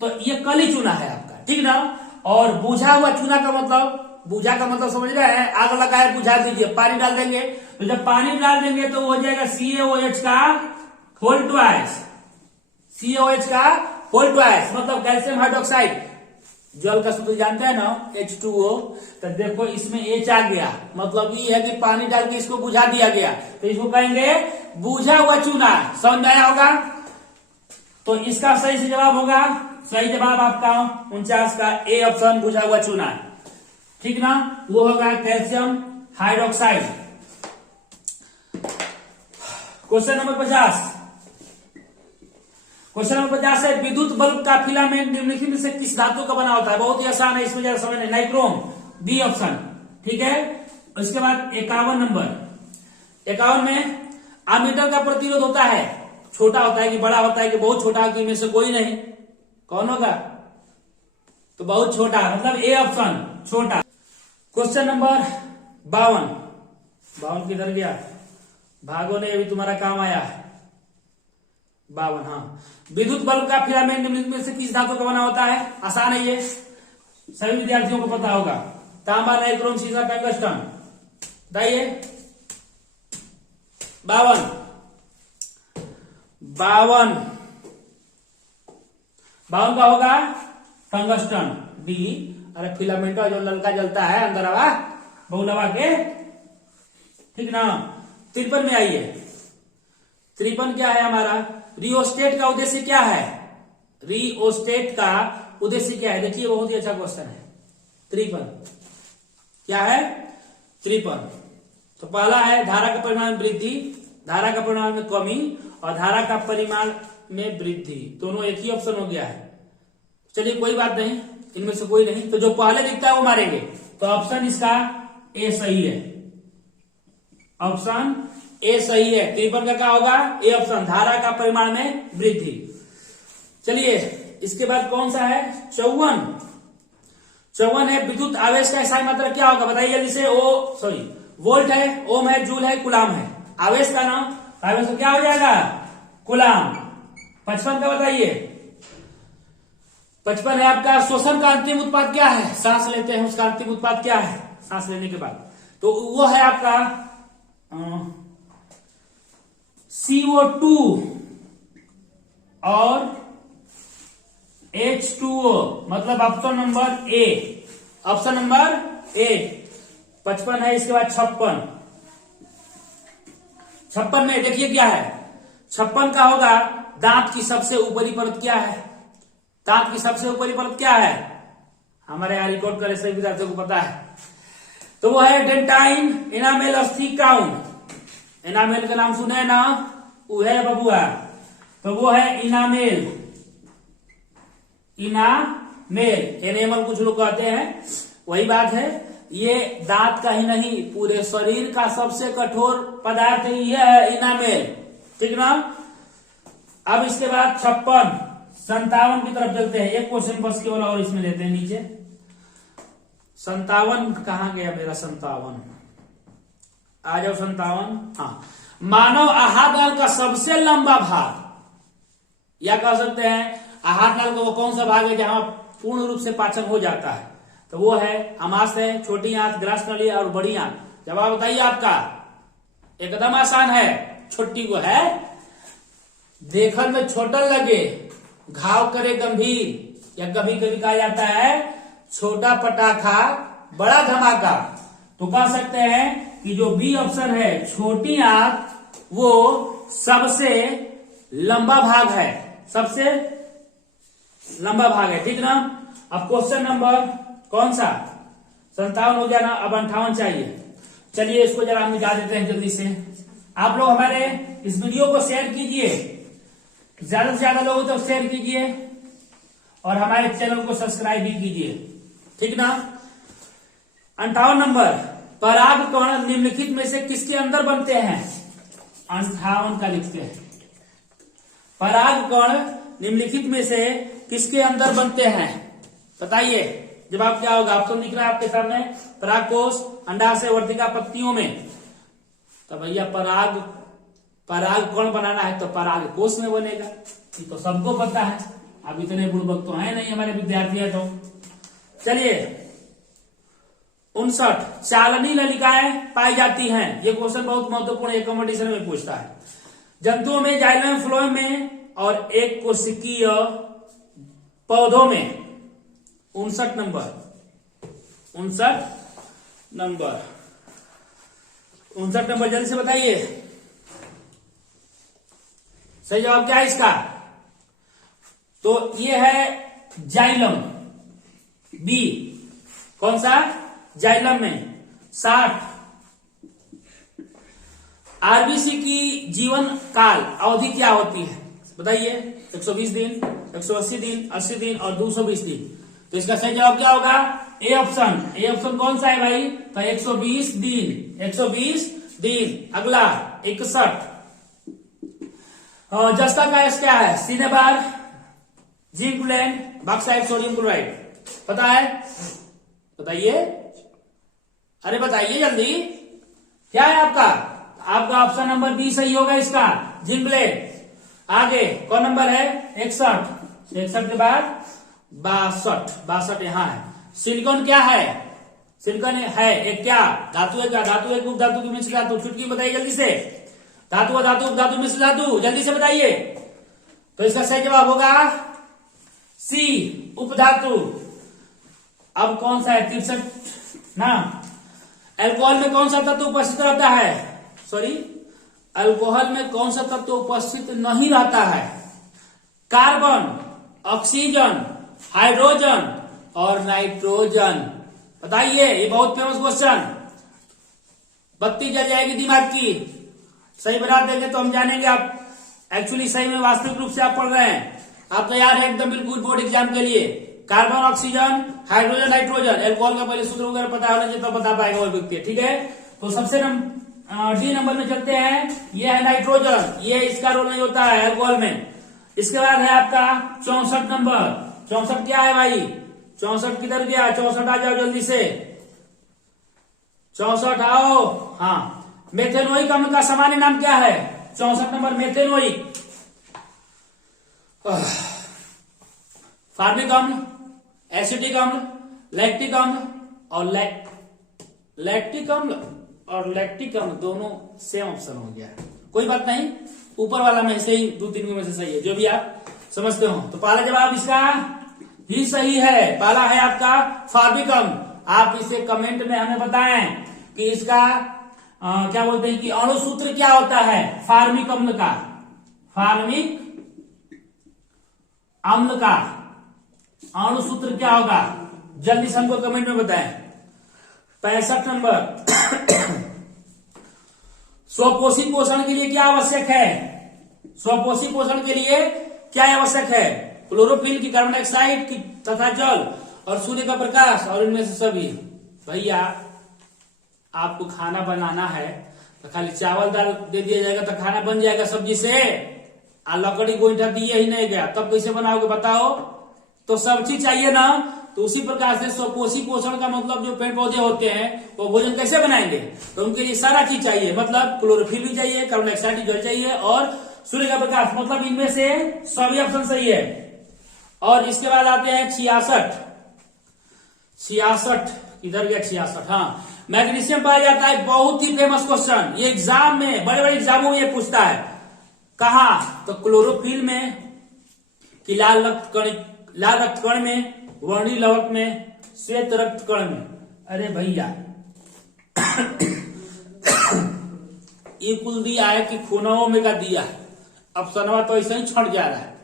तो ये कली चूना है आपका, ठीक ना। और बुझा हुआ चूना का मतलब, बुझा का मतलब समझ रहे हैं, आग लगाए बुझा दीजिए, पानी डाल देंगे, तो जब पानी डाल देंगे तो हो जाएगा CaOH का होल ट्वाइस। CaOH का होल ट्वाइस मतलब कैल्शियम हाइड्रोक्साइड। जल का सूत्र जानते हैं ना, H2O। तो देखो इसमें H आ गया, मतलब ये है कि पानी डाल के इसको बुझा दिया गया, तो इसको कहेंगे बुझा हुआ चूना। समझ में आया होगा? तो इसका सही से जवाब होगा, सही जवाब आपका 49 का A ऑप्शन बुझा हुआ चूना, ठीक ना। वो होगा calcium hydroxide. Question number 50। Question number 50 है विद्युत बल्ब का फिलामेंट निम्नलिखित में से किस धातु का बना होता है? बहुत ही आसान है, इसमें जरा समझ, नाइक्रोम, बी ऑप्शन, ठीक है। उसके बाद 51 नंबर, 51 में अमीटर का प्रतिरोध होता है, छोटा होता है कि बड़ा होता है कि बहुत छोटा, कि में से कोई नहीं, कौन होगा? तो बहुत छोटा, मतलब ए ऑप्शन छोटा। क्वेश्चन नंबर 52 किधर गया? भागो नहीं, अभी तुम्हारा काम आया है। 52, हाँ। विद्युत बल्ब का फिलामेंट निम्नलिखित में से किस धातु का बना होता है? आसान है ये, सभी विद्यार्थियों को पता होगा। तांबा, नाइक्रोम, सीसा, टंगस्टन। बताइए। 52 का होगा टंगस्टन, डी। अरे फिलामेंट जो ललका जलता है अंदर हवा बहुलवा के, ठीक ना। 53 में आइए। 53 क्या है हमारा? रियोस्टेट का उद्देश्य क्या है? रियोस्टेट का उद्देश्य क्या है? देखिए बहुत ही अच्छा क्वेश्चन है। 53 क्या है? 53 तो पहला है धारा का परिमाण में वृद्धि, धारा का परिमाण में कमी और धारा का परिमाण में वृद्धि, दोनों एक ही ऑप्शन हो गया है। चलिए कोई बात नहीं, इनमें से कोई नहीं, तो जो पहले दिखता है वो मारेंगे। तो ऑप्शन इसका ए सही है, ऑप्शन ए सही है। 53 का क्या होगा? ए ऑप्शन, धारा का परिमाण में वृद्धि। चलिए इसके बाद कौन सा है? 54 है विद्युत आवेश का SI मात्रा क्या होगा? बताइए जल्दी से। वोल्ट है, ओम है, जूल है, कुलाम है। आवेश का नाम, आवेश क्या हो जाएगा? कुलाम। 55 का बताइए। 55 है आपका श्वसन का अंतिम उत्पाद क्या है? सांस लेते हैं उसका अंतिम उत्पाद क्या है सांस लेने के बाद? तो वो है आपका CO2 और H2O, मतलब option number A, option number A. 55 है, इसके बाद 56 में देखिए क्या है? 56 का होगा दांत की सबसे ऊपरी परत क्या है? दांत की सबसे ऊपरी परत क्या है? हमारे यहाँ रिकॉर्ड करे सभी विद्यार्थियों को पता है, तो वो है डेंटाइन एनामेल अस्थि क्राउन। एनामेल का नाम सुने ना, वो है बबुआ, तो वो है इनामेल। इनामेल, एनेमल कुछ लोग कहते हैं, वही बात है। ये दांत का ही नहीं, पूरे शरीर का सबसे कठोर पदार्थ ही है इनामेल, ठीक ना। अब इसके बाद 57 की तरफ चलते हैं। एक क्वेश्चन बस केवल और इसमें लेते हैं नीचे। 57 कहां गया मेरा? 57 आ जाओ। 57, हाँ। मानव आहार नाल का सबसे लंबा भाग, या कह सकते हैं आहार नाल का वो कौन सा भाग है जहां पूर्ण रूप से पाचन हो जाता है? तो वो है अमाशय, छोटी आंत, ग्रास नली और बड़ी आंत। जवाब बताइए आपका। एकदम आसान है, छोटी को है देखल में छोटा लगे घाव करे गंभीर, या कभी कभी कहा जाता है छोटा पटाखा बड़ा धमाका। तो कह सकते हैं कि जो बी ऑप्शन है छोटी आंख वो सबसे लंबा भाग है, सबसे लंबा भाग है, ठीक ना। अब क्वेश्चन नंबर कौन सा 57 हो जाना, अब 58 चाहिए। चलिए इसको जरा हम निकाल देते हैं जल्दी से। आप लोग हमारे इस वीडियो को शेयर कीजिए, ज्यादा से ज्यादा लोगों तक शेयर कीजिए और हमारे चैनल को सब्सक्राइब भी कीजिए, ठीक ना। 58 नंबर, परागकण निम्नलिखित में से किसके अंदर बनते हैं? 58 का लिखते हैं। परागकण निम्नलिखित में से किसके अंदर बनते हैं? बताइए जवाब क्या होगा। ऑप्शन दिख रहा है आपके सामने, परागकोश, अंडाशय, वर्तिका, पत्तियों में। तो भैया परागकण बनाना है तो परागकोश में बनेगा, ये तो सबको पता है। अब इतने बुड़बक तो है नहीं हमारे विद्यार्थी है। तो चलिए 59, चालनी नलिकाएं पाई जाती हैं। ये क्वेश्चन बहुत महत्वपूर्ण है, कॉम्पिटिशन में पूछता है। जंतुओं में, जाइलम, फ्लोएम में और एक कोशिकीय पौधों में। 59 नंबर, 59 नंबर जल्दी से बताइए सही जवाब क्या है इसका। तो ये है जाइलम, बी। कौन सा? जाइलम में। 60, आरबीसी की जीवन काल अवधि क्या होती है? बताइए। 120 दिन, 180 दिन, 80 दिन और 220 दिन। तो इसका सही जवाब क्या होगा? A option. ए ऑप्शन कौन सा है भाई? तो 120 दिन, 120 दिन। अगला 61, जस्ता का एस क्या है? Cinnabar, zinc blende, bauxite, sodium chloride. पता है? बताइए, अरे बताइए जल्दी, क्या है आपका? आपका ऑप्शन नंबर बी सही होगा इसका, जिंक ब्लेंड। आगे कौन नंबर है? 61, 61 के बाद 62, 62 यहां है। सिलिकॉन क्या है? सिलिकॉन है एक क्या धातु है? क्या धातु है? उप धातु की मिश्र धातु। चुटकी बताइए जल्दी से। धातु, धातु, उप धातु, मिश्र धातु, जल्दी से बताइए। तो इसका सही जवाब होगा सी, उपधातु। अब कौन सा है? 63 ना। अल्कोहल में कौन सा तत्व उपस्थित रहता है? सॉरी, अल्कोहल में कौन सा तत्व उपस्थित नहीं रहता है? कार्बन, ऑक्सीजन, हाइड्रोजन और नाइट्रोजन। बताइए, ये बहुत फेमस क्वेश्चन। बत्ती जल जाएगी दिमाग की। सही बता देंगे तो हम जानेंगे आप एक्चुअली सही में वास्तविक रूप से आप पढ़ रहे हैं। आप तैयार हैं एकदम बिल्कुल बोर्ड एग्जाम के लिए। Carbon, oxygen, hydrogen, nitrogen. Alcohol का पहले सूत्र वगैरह पता होना चाहिए, तो बता पाएगा वो व्यक्ति, ठीक है। तो सबसे डी नंबर में चलते हैं। ये है नाइट्रोजन, ये इसका रोल नहीं होता है अल्कोहल में। इसके बाद है आपका 64 नंबर। 64 क्या है भाई? 64 किधर गया? 64 आ जाओ जल्दी से। 64 आओ। हाँ, मेथेनोइक अम्ल का सामान्य नाम क्या है? 64 नंबर मेथेनोइक। फार्मिक अम्ल, एसिटिक अम्ल, लैक्टिक अम्ल और लैक्टिक अम्ल दोनों सेम ऑप्शन हो गया। कोई बात नहीं, ऊपर वाला में से ही 2-3 में से सही है, जो भी आप समझते हो। तो पहला जवाब इसका भी सही है। पहला है आपका फार्मिक अम्ल। आप इसे कमेंट में हमें बताएं कि इसका क्या बोलते हैं कि अणुसूत्र क्या होता है फार्मिक अम्ल का। फार्मिक अम्ल का अणुसूत्र क्या होगा? जल्दी से हमको कमेंट में बताएं। 65 नंबर, स्वपोषी पोषण के लिए क्या आवश्यक है? स्वपोषी पोषण के लिए क्या आवश्यक है? क्लोरोफिल की, कार्बन डाइऑक्साइड की तथा जल और सूर्य का प्रकाश और इनमें से सभी। भैया आपको खाना बनाना है तो खाली चावल दाल दे दिया जाएगा तो खाना बन जाएगा सब्जी से? आ लकड़ी गोईठा दिए ही नहीं गया तब कैसे बनाओगे बताओ? तो सब चीज चाहिए ना। तो उसी प्रकार से स्वपोषी पोषण का मतलब जो पेड़ पौधे होते हैं वो भोजन कैसे बनाएंगे? तो उनके लिए सारा चीज चाहिए, मतलब क्लोरोफिल भी चाहिए, कार्बन डाइऑक्साइड जल चाहिए और सूर्य का प्रकाश। मतलब इनमें से सभी ऑप्शन सही है। और इसके बाद आते हैं 66 किधर गया? 66। हाँ, मैग्नीशियम पाया जाता है। बहुत ही फेमस क्वेश्चन, ये एग्जाम में, बड़े बड़े एग्जामों में ये पूछता है। कहा? तो क्लोरोफिल में, कि लाल रक्त कण में, वर्णी लवक में, श्वेत रक्त कण में। अरे भैया ये कुल दिया है कि खूनों में का दिया है। अब सनवा तो ऐसे ही छट जा रहा है,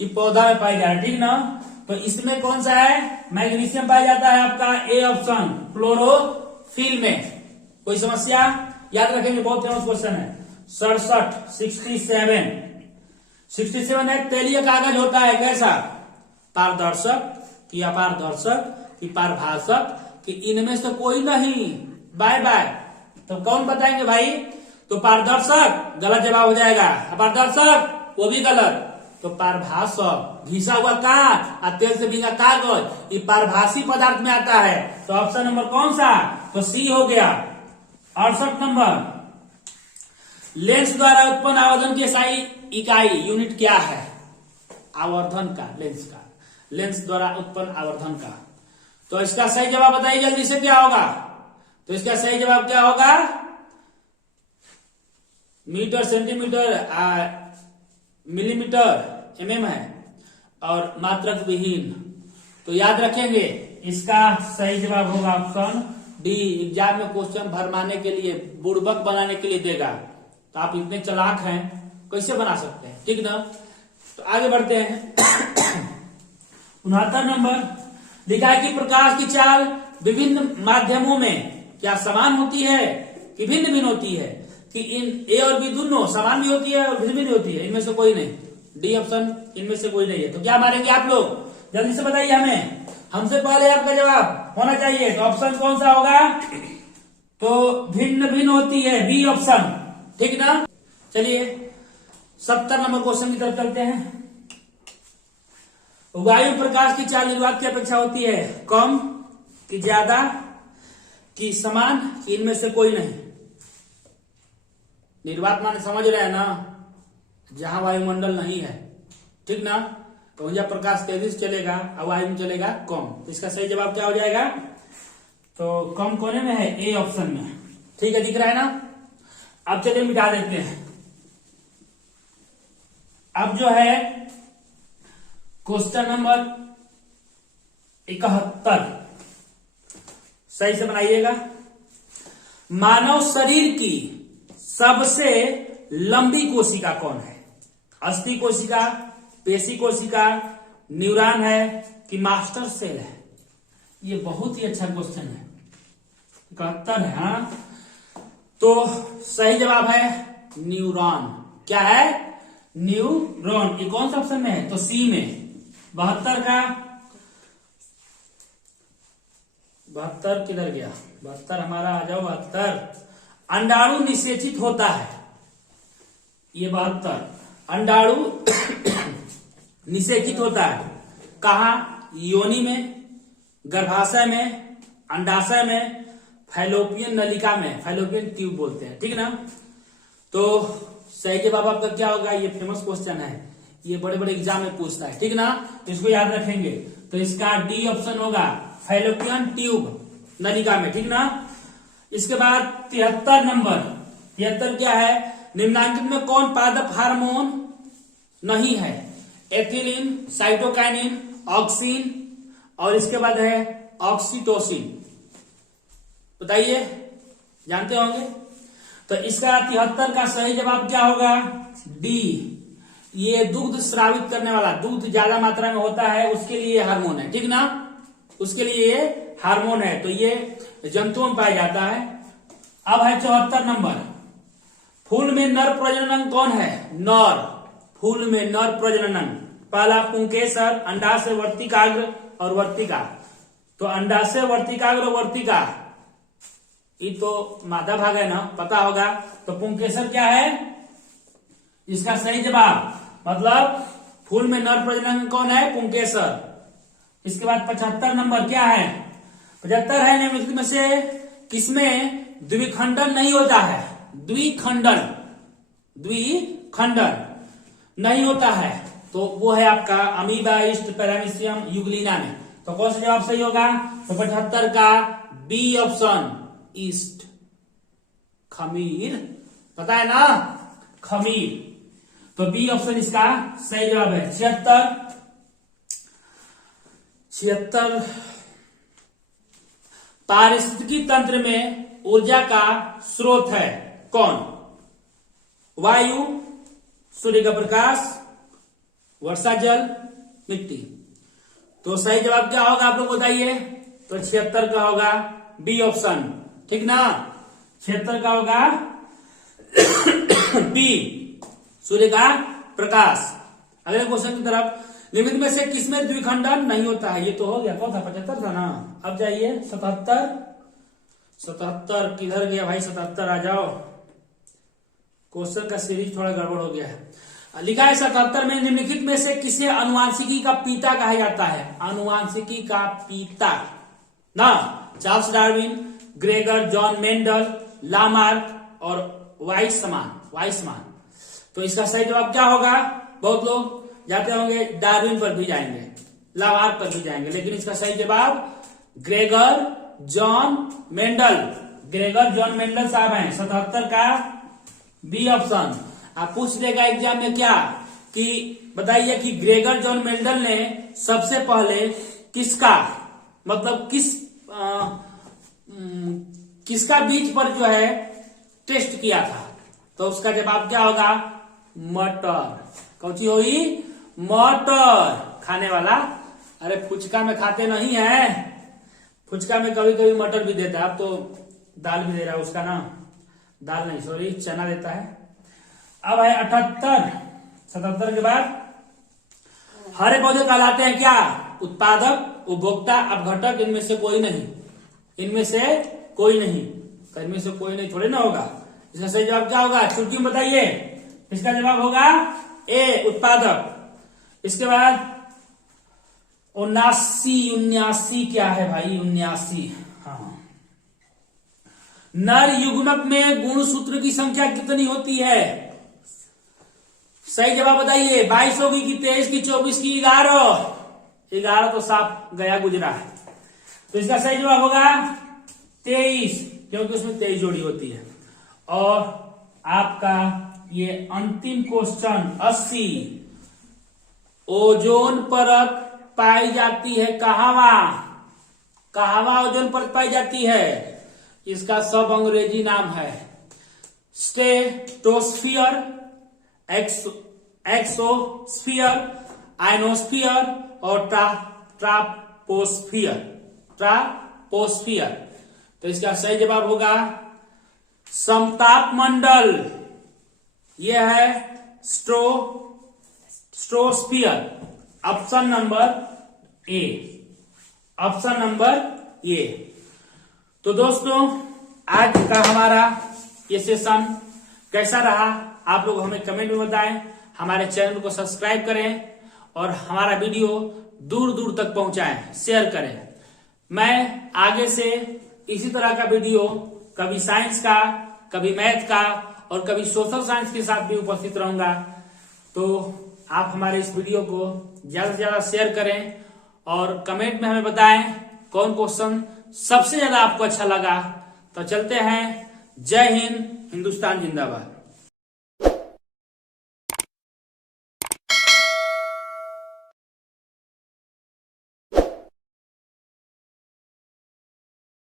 ये पौधा में पाया जा रहा है, ठीक ना। तो इसमें कौन सा है? मैग्नीशियम पाया जाता है आपका ए ऑप्शन, क्लोरोफिल में। कोई समस्या? याद रखेंगे, बहुत फेमस क्वेश्चन है। 67 एक तेलीय कागज होता है, कैसा? पारदर्शक कि अपारदर्शक कि पारभाषक कि इनमें से कोई नहीं। Bye bye. तो कौन बताएंगे भाई? तो पारदर्शक गलत जवाब हो जाएगा, अपारदर्शक वो भी गलत। तो पारभाषक, घिसा हुआ कांच और तेल से भीगा कागज, ये पारभाषी पदार्थ में आता है। तो ऑप्शन नंबर कौन सा? तो सी हो गया। 68 नंबर, लेंस द्वारा उत्पन्न आवर्धन की SI इकाई यूनिट क्या है? आवर्धन का, लेंस द्वारा उत्पन्न आवर्धन का। तो इसका सही जवाब बताइए जल्दी से, क्या होगा? तो इसका सही जवाब क्या होगा? मीटर, सेंटीमीटर, मिलीमीटर, mm है और मात्रक विहीन। तो याद रखेंगे, इसका सही जवाब होगा ऑप्शन डी। एग्जाम में क्वेश्चन भरमाने के लिए, बुड़बक बनाने के लिए देगा। तो आप इतने चालाक हैं, कैसे बना सकते हैं, ठीक ना। तो आगे बढ़ते हैं। 69 नंबर, लिखा है कि प्रकाश की चाल विभिन्न माध्यमों में क्या समान होती है कि भिन्न भिन्न होती है? कि इन ए और बी दोनों समान भी होती है और भिन्न भिन्न होती है, इनमें से कोई नहीं। डी ऑप्शन इनमें से कोई नहीं है। तो क्या मारेंगे आप लोग? जल्दी से बताइए हमें, हमसे पहले आपका जवाब होना चाहिए। तो ऑप्शन कौन सा होगा? तो भिन्न भिन्न होती है, बी ऑप्शन, ठीक ना। चलिए 70 नंबर क्वेश्चन की तरफ चलते हैं। वायु प्रकाश की चाल निर्वात की अपेक्षा होती है कम कि ज्यादा कि समान, इनमें से कोई नहीं। निर्वात माने समझ रहे हैं ना, जहां वायुमंडल नहीं है, ठीक ना। तो यह प्रकाश तेजी से चलेगा और वायु में चलेगा कम। तो इसका सही जवाब क्या हो जाएगा? तो कम कोने में है, ए ऑप्शन में, ठीक है, दिख रहा है ना। अब चलिए मिटा देते हैं। अब जो है क्वेश्चन नंबर 71 सही से बनाइएगा। मानव शरीर की सबसे लंबी कोशिका कौन है? अस्थि कोशिका, पेशी कोशिका, न्यूरॉन है कि मास्टर सेल है? ये बहुत ही अच्छा क्वेश्चन है। 71 है, हाँ। तो सही जवाब है न्यूरॉन। क्या है? न्यूरॉन। ये कौन सा ऑप्शन में है? तो सी में। 72 किधर गया? 72 हमारा आ जाओ। 72 अंडाणु निषेचित होता है। ये 72 अंडाणु निषेचित होता है कहा? योनि में, गर्भाशय में, अंडाशय में, फैलोपियन नलिका में, फैलोपियन ट्यूब बोलते हैं, ठीक ना। तो सही जवाब आपका क्या होगा? ये फेमस क्वेश्चन है, ये बड़े बड़े एग्जाम में पूछता है, ठीक ना। इसको याद रखेंगे। तो इसका डी ऑप्शन होगा, फैलोपियन ट्यूब नलिका में, ठीक ना। इसके बाद 73 नंबर, 73 क्या है? निम्नांकित में कौन पादप हार्मोन नहीं है? एथिलीन, साइटोकाइनिन, ऑक्सीन और इसके बाद है ऑक्सीटोसिन। बताइए, जानते होंगे। तो इसका 73 का सही जवाब क्या होगा? डी। ये दुग्ध स्रावित करने वाला, दूध ज्यादा मात्रा में होता है उसके लिए हार्मोन है, ठीक ना। उसके लिए ये हार्मोन है। तो ये जंतुओं में पाया जाता है। अब है 74 नंबर, फूल में नर प्रजनन अंग कौन है? नर। फूल में नर प्रजनन अंग, पहला पुंकेसर, अंडाशय, वर्तिकाग्र और वर्तिका। तो अंडाशय, वर्तिकाग्र और वर्तिका, ये तो मादा भाग है ना, पता होगा। तो पुंकेसर क्या है? इसका सही जवाब, मतलब फूल में नर प्रजनन अंग कौन है? पुंकेसर। इसके बाद 75 नंबर क्या है? 75 है निम्नलिखित में से किसमें द्विखंडन नहीं होता है? द्विखंडन नहीं होता है। तो वो है आपका अमीबा, ईस्ट, पैरामीशियम, यूग्लिना में। तो कौन सा जवाब सही होगा? तो 75 का बी ऑप्शन, ईस्ट, खमीर। पता है ना, खमीर। तो बी ऑप्शन इसका सही जवाब है। 76 पारिस्थितिकी तंत्र में ऊर्जा का स्रोत है कौन? वायु, सूर्य का प्रकाश, वर्षा जल, मिट्टी। तो सही जवाब क्या होगा आप लोग बताइए? तो 76 का होगा बी ऑप्शन, ठीक ना? 76 का होगा बी, सूर्य का प्रकाश। अगले क्वेश्चन की तरफ, निम्न में से किसमें द्विखंडन नहीं होता है? ये तो हो गया, कौन था? 75 था ना। अब जाइए 77 किधर गया भाई? 77 आ जाओ, क्वेश्चन का सीरीज थोड़ा गड़बड़ हो गया है। लिखा है 77 में निम्नलिखित में से किसे अनुवांशिकी का पिता कहा जाता है? अनुवांशिकी का पिता ना, Charles Darwin, Gregor John Mendel, Lamarck और वाइसमान। तो इसका सही जवाब क्या होगा? बहुत लोग जाते होंगे डार्विन पर भी जाएंगे, लामार्क पर भी जाएंगे, लेकिन इसका सही जवाब Gregor John Mendel. Gregor John Mendel साहब हैं। 77 का बी ऑप्शन। आप पूछ देगा एग्जाम में क्या कि बताइए कि ग्रेगर जॉन मेंडल ने सबसे पहले किसका मतलब किसका बीज पर जो है टेस्ट किया था? तो उसका जवाब क्या होगा? मटर। कौन सी होगी? मटर। खाने वाला, अरे फुचका में खाते नहीं है, फुचका में कभी कभी मटर भी देता है। अब तो दाल भी दे रहा है उसका ना, दाल नहीं सॉरी चना देता है। अब है 77 के बाद, हरे पौधे कहलाते हैं क्या? उत्पादक, उपभोक्ता, अपघटक, इनमें से कोई नहीं। इनमें से कोई नहीं, तो इनमें से कोई नहीं थोड़े ना होगा। इसका सही जवाब क्या होगा? चुटकी में बताइए। इसका जवाब होगा ए, उत्पादक। इसके बाद 79 क्या है भाई? 79। हाँ, नर युग्मक में गुणसूत्र की संख्या कितनी होती है? सही जवाब बताइए। 22 होगी कि 23 की 24 की 11 तो साफ गया गुजरा है। तो इसका सही जवाब होगा 23, क्योंकि उसमें 23 जोड़ी होती है। और आपका ये अंतिम क्वेश्चन 80, ओजोन परत पाई जाती है कहां ओजोन परत पाई जाती है? इसका सब अंग्रेजी नाम है स्ट्रेटोस्फियर, एक्सोस्फियर, आयनोस्फियर और ट्रापोस्फियर। तो इसका सही जवाब होगा समताप मंडल। यह है स्ट्रोस्फियर। Option number A. तो दोस्तों, आज का हमारा ये सेशन कैसा रहा आप लोग हमें कमेंट में बताएं। हमारे चैनल को सब्सक्राइब करें और हमारा वीडियो दूर दूर तक पहुंचाएं, शेयर करें। मैं आगे से इसी तरह का वीडियो कभी साइंस का, कभी मैथ का और कभी सोशल साइंस के साथ भी उपस्थित रहूंगा। तो आप हमारे इस वीडियो को ज्यादा से ज्यादा शेयर करें और कमेंट में हमें बताएं कौन क्वेश्चन सबसे ज्यादा आपको अच्छा लगा। तो चलते हैं। जय हिंद, हिंदुस्तान जिंदाबाद।